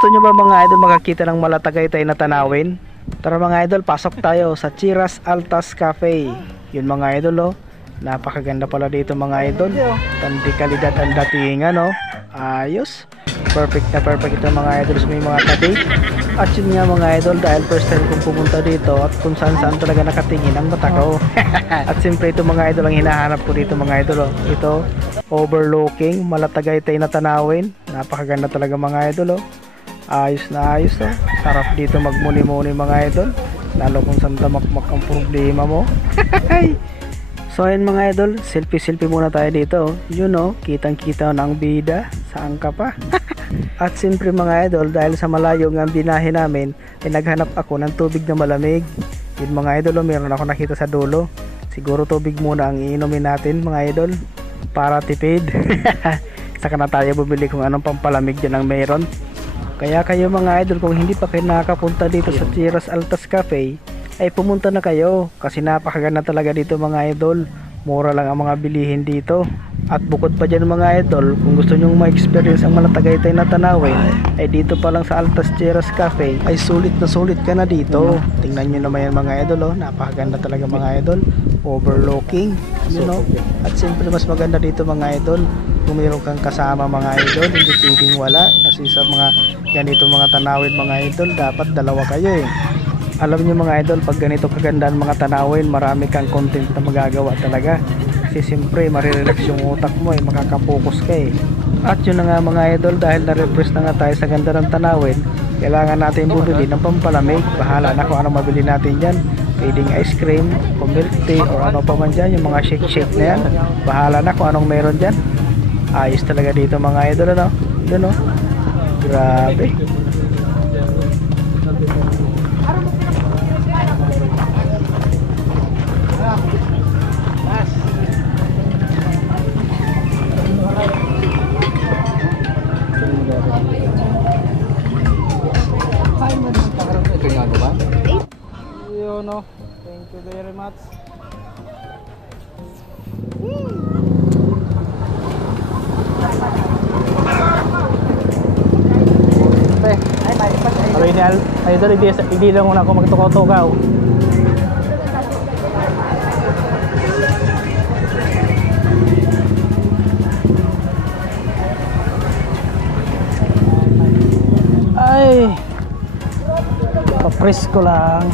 Gusto nyo ba mga idol makakita ng malatagaytay na tanawin? Tara mga idol, pasok tayo sa Chiras Altas Cafe. Yun mga idol, oh. Napakaganda pala dito mga idol. Tandi kalidad ang datingan, oh. Ayos. Perfect na perfect ito mga idol sa may mga tabi. At yun nga mga idol, dahil first time kong pumunta dito at kung saan saan talaga nakatingin ang mata ko. At siyempre ito mga idol ang hinahanap ko dito mga idol, oh. Ito, overlooking, malatagaytay na tanawin. Napakaganda talaga mga idol, oh. Ayos na ayos, oh. Sarap dito magmuni-muni mga idol, lalo kung saan damakmak ang problema mo. So ayun mga idol, selfie muna tayo dito, oh. Yun, oh, kitang kita ng bida. Saan ka pa? At siyempre mga idol, dahil sa malayo ng binahe namin, ay naghanap ako ng tubig na malamig. Yun mga idol, oh, meron ako nakita sa dulo. Siguro tubig muna ang iinumin natin mga idol, para tipid. Saka na tayo bumili kung anong pampalamig dyan ang meron. Kaya kayo mga idol, kung hindi pa kayo nakakapunta dito sa Chiras Altas Cafe, ay pumunta na kayo kasi napakaganda talaga dito mga idol. Mura lang ang mga bilihin dito. At bukod pa dyan mga idol, kung gusto nyong ma-experience ang malatagaytay na tanawin, ay dito pa lang sa Altas Chiras Cafe ay sulit na sulit ka na dito. Tingnan nyo naman yan mga idol, oh. Napakaganda talaga mga idol. Overlooking, you know. At siyempre mas maganda dito mga idol, kung mayroon kang kasama mga idol, hindi pwedeng wala. Kasi sa mga ganito mga tanawin mga idol, dapat dalawa kayo eh. Alam niyo mga idol, pag ganito kagandaan mga tanawin, marami kang content na magagawa talaga. Kasi siyempre marirelax yung utak mo eh, makakapokus ka eh. At yun na nga mga idol, dahil na-refresh na nga tayo sa ganda ng tanawin, kailangan natin bumili ng pampalamig. Bahala na kung ano mabili natin dyan. Pwedeng ice cream, o milk tea, o ano pa man dyan, yung mga shake na yan. Bahala na kung anong meron dyan. Ayos talaga dito mga idol, ano? Yun, oh. Grabe. Yun, no. Thank you very much. Idol, hindi lang muna ako magtukaw-tukaw. Ay, papresko lang.